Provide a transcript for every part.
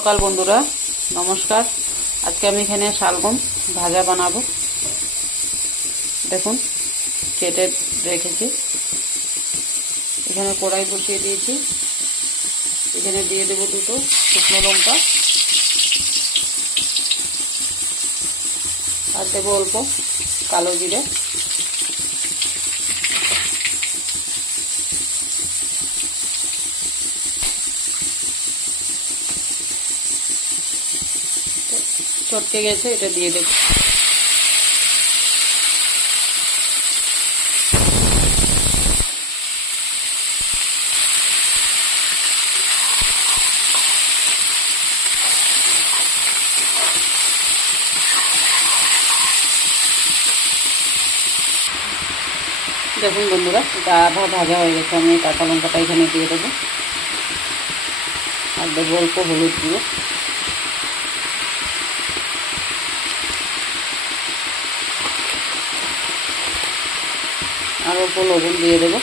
সকাল বন্ধুরা, নমস্কার। আজকে আমি এখানে শালগম ভাজা বানাবো। দেখুন, কেটে রেখেছি। এখানে কড়াই বসিয়ে দিয়েছি। এখানে দিয়ে দেবো দুটো শুকনো লঙ্কা, আর দেবো অল্প কালো জিরে। চটকে গেছে, এটা দিয়ে দেবো। দেখুন বন্ধুরা, এটা আধা ভাজা হয়ে গেছে। আমি কাঁচা লঙ্কাটা এখানে দিয়ে দেবো, আর দেবো অল্প হলুদ দিয়ে, আর অল্প লবণ দিয়ে দেবো।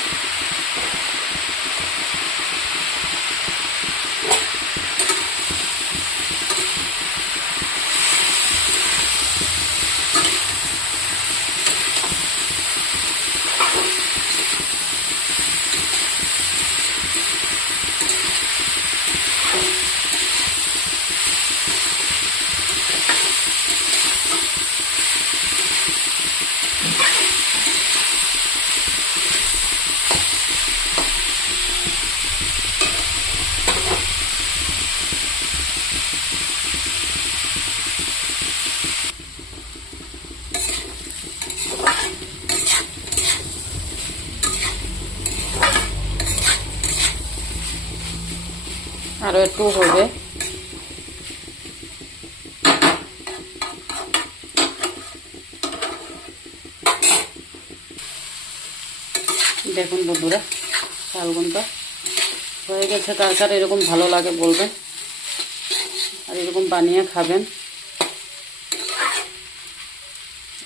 আরও একটু হবে। দেখুন বন্ধুরা, শালগমটা হয়ে গেছে। কার কার এরকম ভালো লাগে বলবেন, আর এরকম বানিয়ে খাবেন।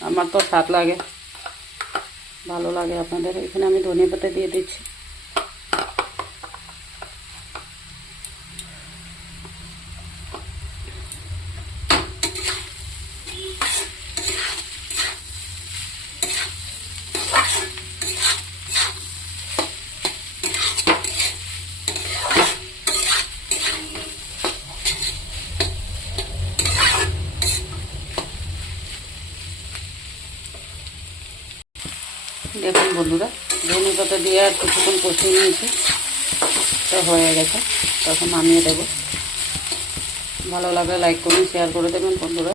আমার তো স্বাদ লাগে, ভালো লাগে আপনাদের। এখানে আমি ধনিয়া পাতা দিয়ে দিচ্ছি। দেখুন বন্ধুরা, ধনে পাতা দিয়ে আর কিছুক্ষণ কষিয়ে নিয়েছি, তো হয়ে গেছে। তখন নামিয়ে দেবো। ভালো লাগলে লাইক করুন, শেয়ার করে দেবেন বন্ধুরা।